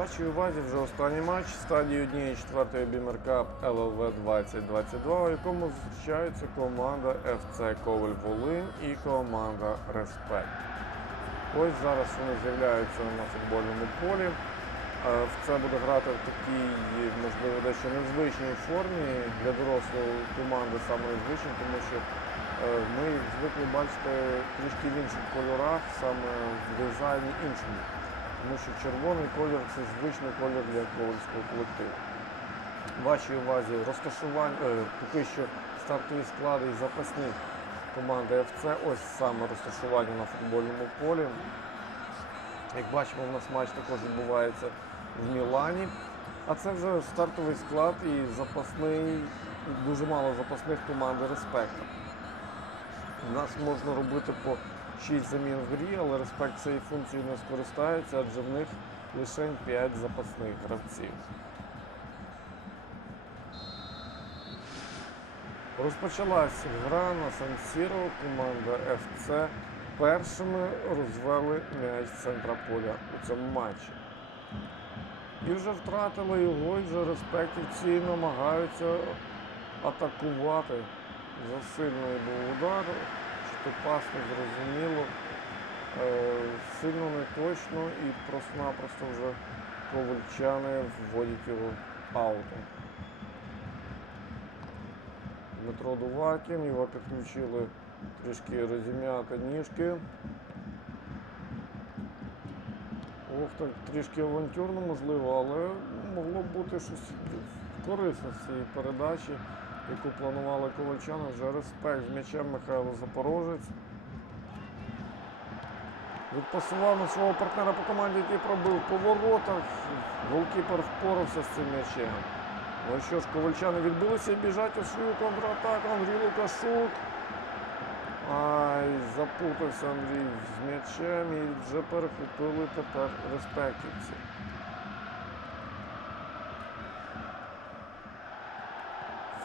Вашій увазі вже останній матч стадії 1-4 Бімер Cup ЛЛВ 2022, у якому зустрічаються команда FC Коваль Волинь і команда Респект. Ось зараз вони з'являються на футбольному полі. Е, В це буде грати в такій, можливо, дещо незвичній формі для дорослої команди саме незвичній, тому що е, ми звикли бачити трішки в інших кольорах, саме в дизайні іншому. Тому що червоний колір це звичний колір для ковальського колективу. Вашій увазі розташування, е, поки що стартові склади і запасні команди ФЦ. Ось саме розташування на футбольному полі. Як бачимо, у нас матч також відбувається в Мілані. А це вже стартовий склад і запасний, дуже мало запасних команди респекту. Нас можна робити по 6 замін в грі, але респект цією функцією не скористається, адже в них лише 5 запасних гравців. Розпочалась гра на Сан-Сіро. Команда ФЦ першими розвели м'яч центра поля у цьому матчі. І вже втратили його, і вже респектівці намагаються атакувати. Засильний був удар, пас не зрозуміло. Е, Сильно не точно і просто-напросто вже ковальчани вводять його аутом. Дмитро Дувакін, його підключили трішки розім'яти ніжки. Ох, так трішки авантюрно можливо, але могло б бути щось корисне з цієї передачі, яку планували ковальчани. Вже респект з м'ячем Михайло Запорожець. Відпасував на свого партнера по команді, який пробив по воротах. Голкіпер впорався з цим м'ячем. Ну що ж, ковальчани відбилися і біжать у свою контратаку. Андрій Лукашук. Ай, запутався Андрій з м'ячем і вже перехопили тепер респектівці.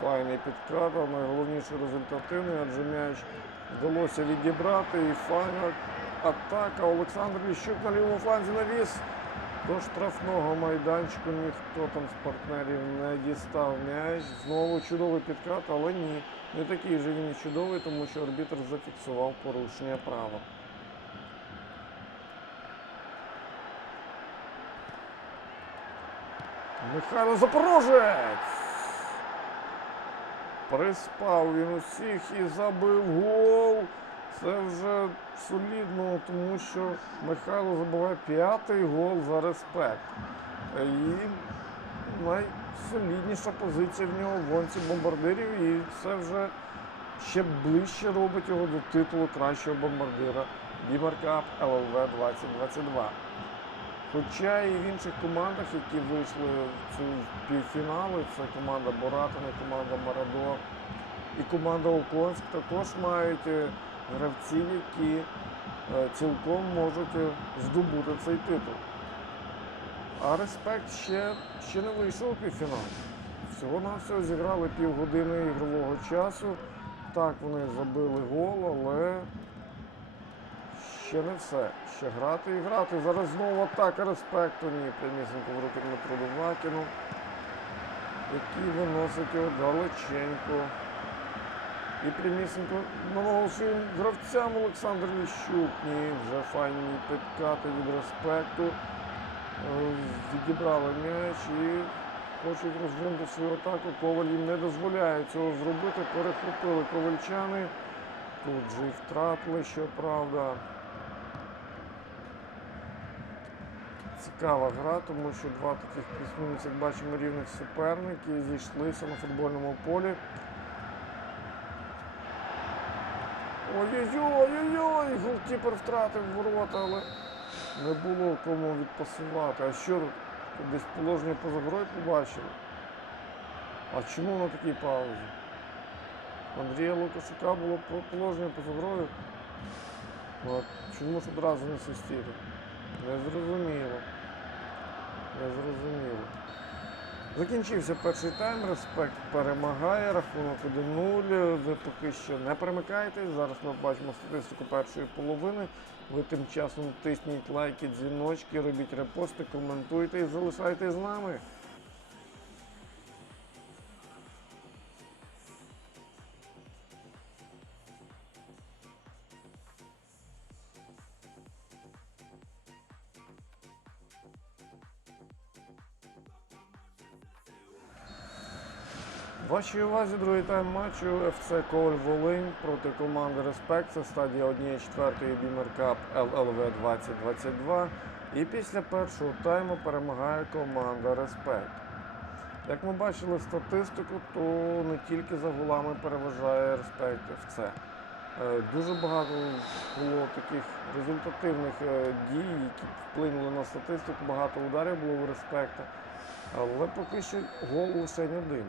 Файний підкат, а найголовніше результативний, адже м'яч вдалося відібрати і файна атака. Олександр Ліщук на лівому фланзі навіс. До штрафного майданчику ніхто там з партнерів не дістав м'яч. Знову чудовий підкат, але ні. Не такий же він чудовий, тому що арбітр зафіксував порушення права. Михайло Запорожець! Приспав він усіх і забив гол. Це вже солідно, тому що Михайло забиває п'ятий гол за респект. І найсолідніша позиція в нього в гонці бомбардирів. І це вже ще ближче робить його до титулу кращого бомбардира Бімаркап ЛЛВ 2022. Хоча і в інших командах, які вийшли в цю півфінали, це команда Боратина, команда Марадо і команда Оконськ, також мають е, гравців, які е, цілком можуть е, здобути цей титул. А респект ще, ще не вийшов у півфінал. Всього-навсього зіграли півгодини ігрового часу. Так, вони забили гол, але ще не все. Ще грати і грати. Зараз знову атака респекту. Ні, прямісенько в руки Дмитру Довлакіну, який виносить його далеченько. І прямісенько наголошує гравцям Олександр Ліщук. Ні, вже файні підкати від респекту. Е, Відібрали м'яч і хочуть розвинути свою атаку. Коваль їм не дозволяє цього зробити. Перехопили ковальчани. Тут же і втратили, щоправда. Цікава гра, тому що два таких плюс-мінус, як бачимо, рівних суперники зійшлися на футбольному полі. Ой-ой-ой-ой-ой! голкіпер втратив ворота, але не було кому відпасувати. А що тут? Десь положення поза грою побачили? А чому на такій паузі? Андрія Лукашука було положення поза грою. Ну, чому ж одразу не свистіли? Не зрозуміло. зрозумів. Закінчився перший тайм, респект перемагає, рахунок 1-0. Ви поки що не перемикаєтесь. Зараз ми бачимо статистику першої половини. Ви тим часом тисніть лайки, дзвіночки, робіть репости, коментуйте і залишайтесь з нами. Вашій увазі другий тайм матчу ФЦ Коваль Волинь проти команди Респект. Це стадія 1 четвертої Бімер Кап ЛЛВ 2022. І після першого тайму перемагає команда Респект. Як ми бачили статистику, то не тільки за голами переважає Респект ФЦ. Е, Дуже багато було таких результативних е, дій, які вплинули на статистику. Багато ударів було у респекта. Але поки що гол лише один.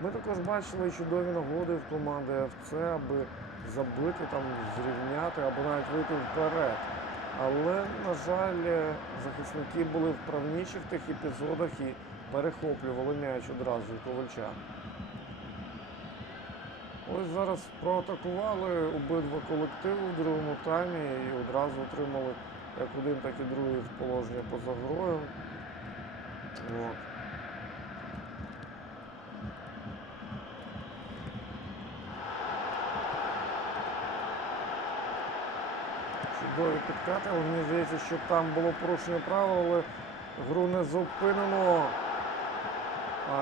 Ми також бачили чудові нагоди в команди ФЦ, аби забити, там, зрівняти або навіть вийти вперед. Але, на жаль, е, захисники були вправніші в тих епізодах і перехоплювали м'яч одразу ковальчан. Ось зараз проатакували обидва колективи в другому таймі і одразу отримали як один, так і другий в положення поза грою. От. Чудові підкати, але мені здається, що там було порушення правил, але гру не зупинено.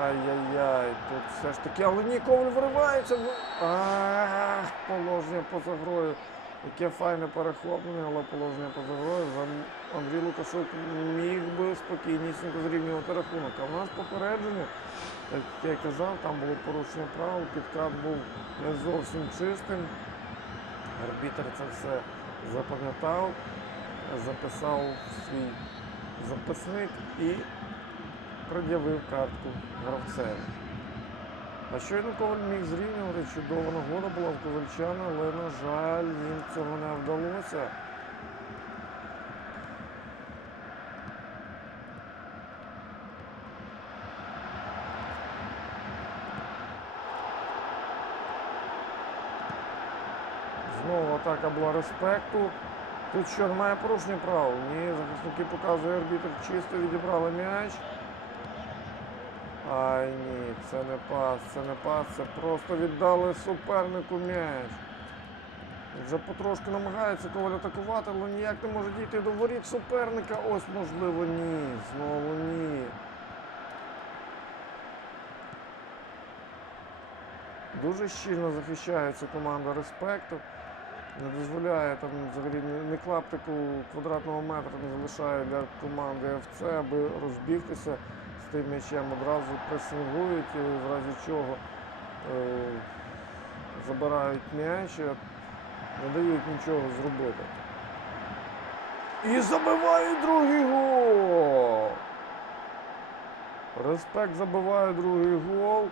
Ай-яй-яй, тут все ж таки, але ні, Коваль виривається. в- Ах, положення поза грою. Яке файне перехоплення, але положення поза грою. Андрій Лукашук міг би спокійнісінько зрівнювати рахунок. А в нас попередження, як я казав, там було порушення правил, підкат був не зовсім чистим. Арбітр це все запам'ятав, записав свій записник і пред'явив картку гравцеві. А щойно Коваль міг зрівнювати, чудова нагода була в ковальчана, але, на жаль, їм цього не вдалося. Знову атака була респекту. Тут що, немає порушення правил? Ні, захисники показує арбітр, чисто відібрали м'яч. Ай ні, це не пас, це не пас, це просто віддали супернику м'яч. Вже потрошки намагається коваль атакувати, але ніяк не може дійти до воріт суперника. Ось можливо ні. Знову ні. Дуже щільно захищається команда респекту. Не дозволяє там взагалі ні, клаптику квадратного метра не залишає для команди ФЦ, аби розбігтися з тим м'ячем. Одразу пресингують, і в разі чого е, забирають м'яч, не дають нічого зробити. І забиває другий гол. Респект забиває другий гол.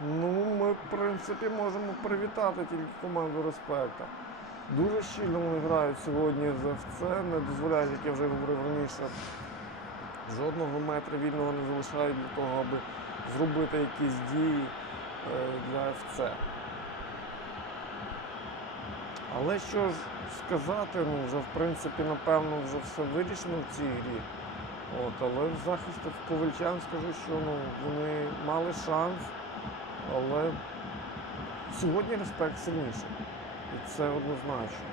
Ну, ми, в принципі, можемо привітати тільки команду респекта. Дуже щільно вони грають сьогодні з ФЦ, не дозволяють, як я вже говорив раніше, жодного метра вільного не залишають для того, аби зробити якісь дії е, для ФЦ. Але що ж сказати, ну вже в принципі, напевно, вже все вирішено в цій грі. От, але в захисті в ковальчан скажу, що ну, вони мали шанс. Але сьогодні респект сильніший. І це однозначно.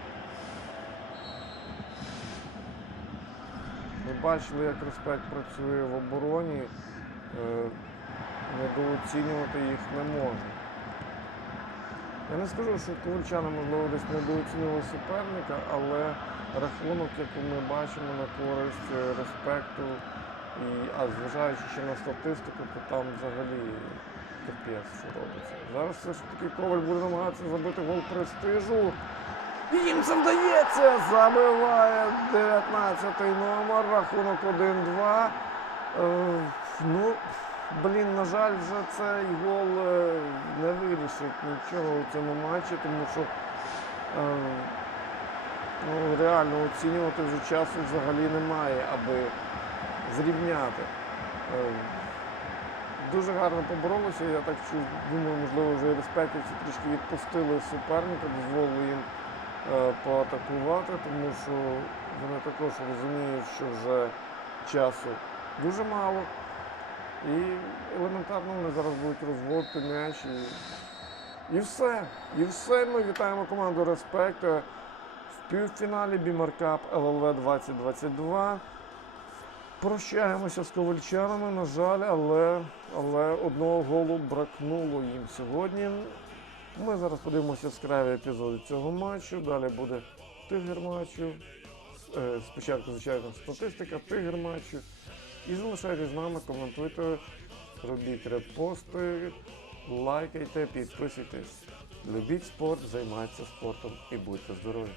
Ми бачили, як респект працює в обороні. Е, Недооцінювати їх не можна. Я не скажу, що ковальчани, можливо, десь недооцінювали суперника, але рахунок, як ми бачимо, на користь е, респекту, і, а зважаючи ще на статистику, то там взагалі капець, що робиться. Зараз все ж таки Коваль буде намагатися забити гол престижу. І їм це вдається! Забиває 19-й номер, рахунок 1-2. Е, ну, блін, на жаль, вже цей гол е, не вирішить нічого у цьому матчі, тому що е, ну, реально оцінювати вже часу взагалі немає, аби зрівняти. Е, дуже гарно поборолися. Я так чу- думаю, можливо, вже респектівці трішки відпустили суперника, дозволили їм е, поатакувати, тому що вони також розуміють, що вже часу дуже мало. І елементарно вони зараз будуть розводити м'яч і, і все. І все. Ми вітаємо команду Респект е, в півфіналі Бімаркап ЛЛВ 2022. Прощаємося з ковальчанами, на жаль, але, але одного голу бракнуло їм сьогодні. Ми зараз подивимося яскраві епізоди цього матчу. Далі буде тигр матчу. Е, Спочатку, звичайно, статистика, тигр матчу. І залишайтесь з нами, коментуйте, робіть репости, лайкайте, підписуйтесь. Любіть спорт, займайтеся спортом і будьте здорові.